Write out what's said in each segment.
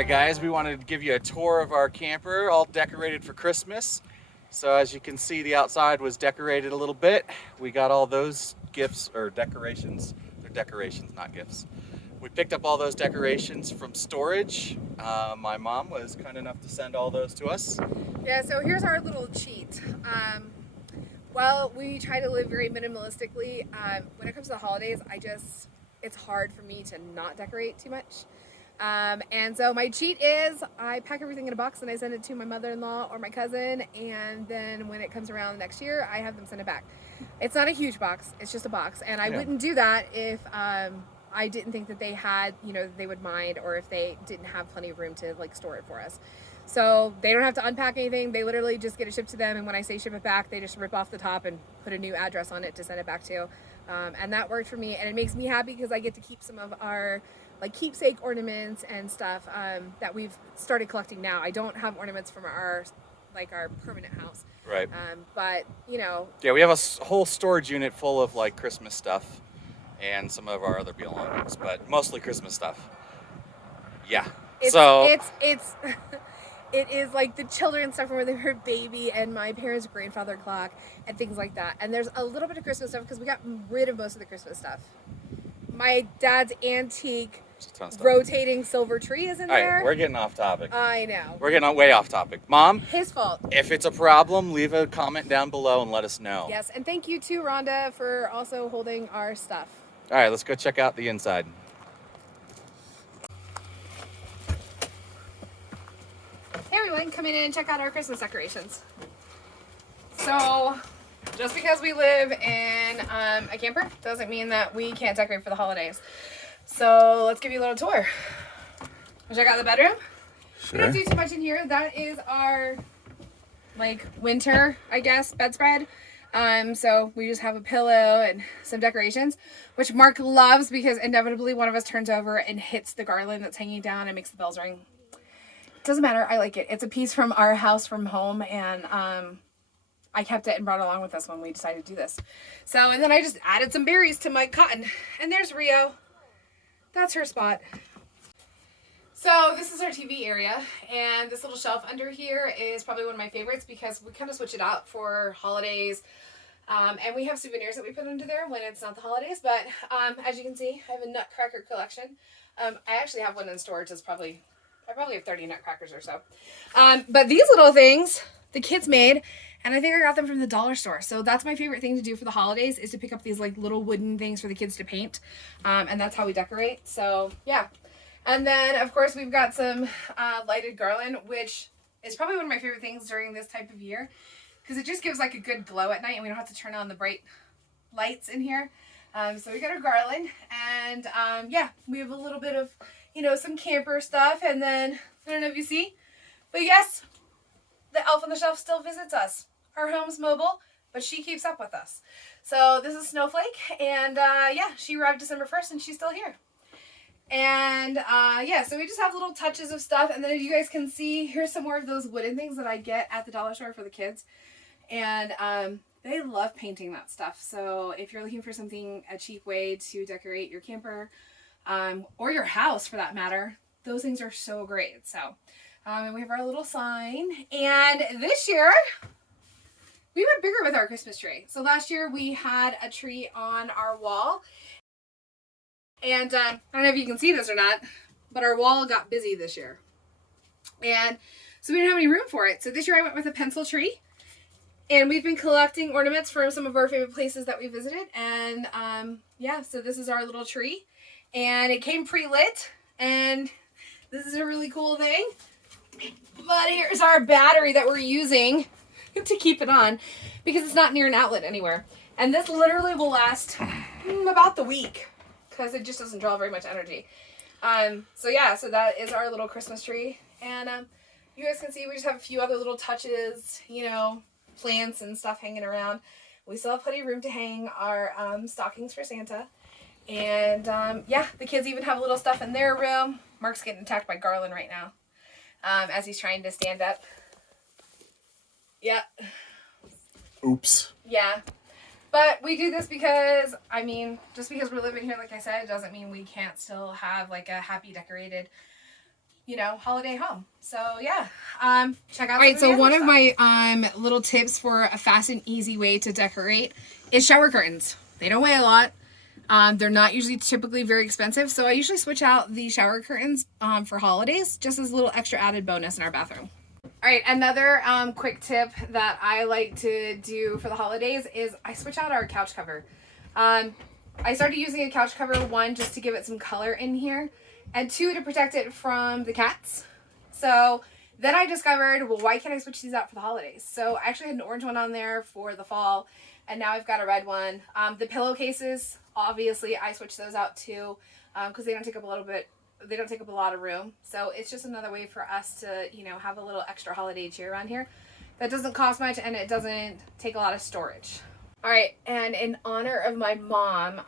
Alright guys, we wanted to give you a tour of our camper, all decorated for Christmas. So as you can see, the outside was decorated a little bit. We got all those gifts, or decorations. They're decorations, not gifts. We picked up all those decorations from storage. My mom was kind enough to send all those to us. Yeah, so here's our little cheat. Well, we try to live very minimalistically. When it comes to the holidays, it's hard for me to not decorate too much. And so my cheat is I pack everything in a box and I send it to my mother-in-law or my cousin, and then when it comes around next year, I have them send it back. It's not a huge box, it's just a box, and I wouldn't do that if I didn't think that they had, they would mind, or if they didn't have plenty of room to store it for us. So they don't have to unpack anything. They literally just get it shipped to them, and when I say ship it back, they just rip off the top and put a new address on it to send it back to. And that worked for me, and it makes me happy because I get to keep some of our keepsake ornaments and stuff that we've started collecting now. I don't have ornaments from our permanent house. Right. But Yeah, we have a whole storage unit full of Christmas stuff and some of our other belongings, but mostly Christmas stuff. Yeah. It's it is like the children's stuff from when they were a baby, and my parents' grandfather clock and things like that. And there's a little bit of Christmas stuff because we got rid of most of the Christmas stuff. My dad's antique rotating silver tree is in there. All right, we're getting off topic. I know. We're getting way off topic. Mom? His fault. If it's a problem, leave a comment down below and let us know. Yes, and thank you to Rhonda for also holding our stuff. All right, let's go check out the inside. Hey everyone, come in and check out our Christmas decorations. So, just because we live in a camper doesn't mean that we can't decorate for the holidays. So let's give you a little tour. Check out the bedroom. Sure. We don't do too much in here. That is our winter, I guess, bedspread. So we just have a pillow and some decorations, which Mark loves because inevitably one of us turns over and hits the garland that's hanging down and makes the bells ring. Doesn't matter. I like it. It's a piece from our house from home, and I kept it and brought it along with us when we decided to do this. So, and then I just added some berries to my cotton. And there's Rio. That's her spot. So this is our TV area, and this little shelf under here is probably one of my favorites because we kind of switch it out for holidays. And we have souvenirs that we put under there when it's not the holidays. But as you can see, I have a Nutcracker Collection. I actually have one in storage. I probably have 30 nutcrackers or so. But these little things, the kids made, and I think I got them from the dollar store. So that's my favorite thing to do for the holidays is to pick up these little wooden things for the kids to paint. And that's how we decorate. So yeah. And then of course we've got some lighted garland, which is probably one of my favorite things during this type of year because it just gives a good glow at night and we don't have to turn on the bright lights in here. So we got our garland, and yeah, we have a little bit of some camper stuff, and then I don't know if you see, but yes, the elf on the shelf still visits us. Our home's mobile, but she keeps up with us. So this is Snowflake, and yeah, she arrived December 1st and she's still here. And yeah, so we just have little touches of stuff, and then as you guys can see, here's some more of those wooden things that I get at the dollar store for the kids. And they love painting that stuff. So if you're looking for a cheap way to decorate your camper, or your house for that matter, those things are so great. So, and we have our little sign, and this year we went bigger with our Christmas tree. So last year we had a tree on our wall, and I don't know if you can see this or not, but our wall got busy this year, and so we didn't have any room for it. So this year I went with a pencil tree, and we've been collecting ornaments from some of our favorite places that we visited, and yeah, so this is our little tree. And it came pre-lit, and this is a really cool thing. But here's our battery that we're using to keep it on because it's not near an outlet anywhere. And this literally will last about the week because it just doesn't draw very much energy. So yeah, so that is our little Christmas tree. And you guys can see we just have a few other little touches, plants and stuff hanging around. We still have plenty of room to hang our stockings for Santa. And yeah, the kids even have a little stuff in their room. Mark's getting attacked by Garland right now as he's trying to stand up. Yeah. Oops. Yeah. But we do this because, just because we're living here, like I said, it doesn't mean we can't still have a happy decorated you know, holiday home. So yeah, check out. All right, so one of my little tips for a fast and easy way to decorate is shower curtains. They don't weigh a lot. They're not usually typically very expensive, so I usually switch out the shower curtains for holidays, just as a little extra added bonus in our bathroom. All right, another quick tip that I like to do for the holidays is I switch out our couch cover. I started using a couch cover, one, just to give it some color in here, and two, to protect it from the cats. So then I discovered, well, why can't I switch these out for the holidays? So I actually had an orange one on there for the fall, and now I've got a red one. The pillowcases, obviously, I switch those out too, because they don't take up a lot of room. So it's just another way for us to, you know, have a little extra holiday cheer around here. That doesn't cost much, and it doesn't take a lot of storage. All right, and in honor of my mom,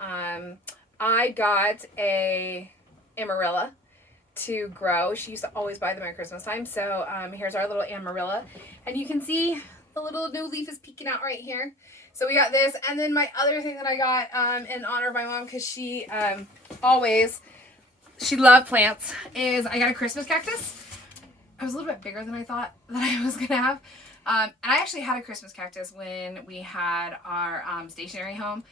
I got a amarilla to grow. She used to always buy them at Christmas time. So here's our little amarilla, and you can see the little new leaf is peeking out right here. So we got this, and then my other thing that I got in honor of my mom, because she loved plants, is I got a Christmas cactus. I was a little bit bigger than I thought that I was gonna have. And I actually had a Christmas cactus when we had our stationary home.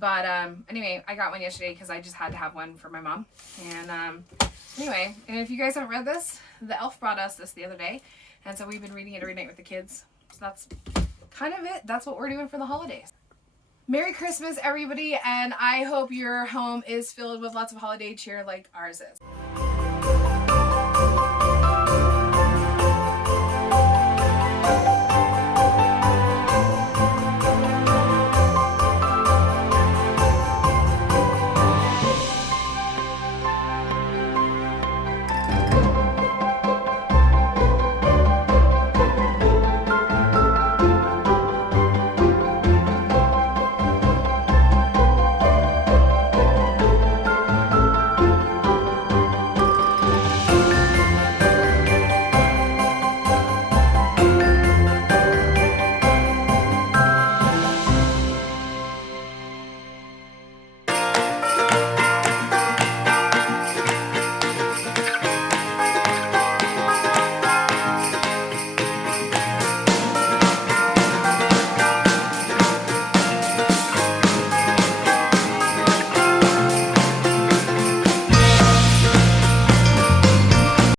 But anyway, I got one yesterday because I just had to have one for my mom. And anyway, and if you guys haven't read this, the elf brought us this the other day. And so we've been reading it every night with the kids. So that's kind of it. That's what we're doing for the holidays. Merry Christmas, everybody. And I hope your home is filled with lots of holiday cheer like ours is.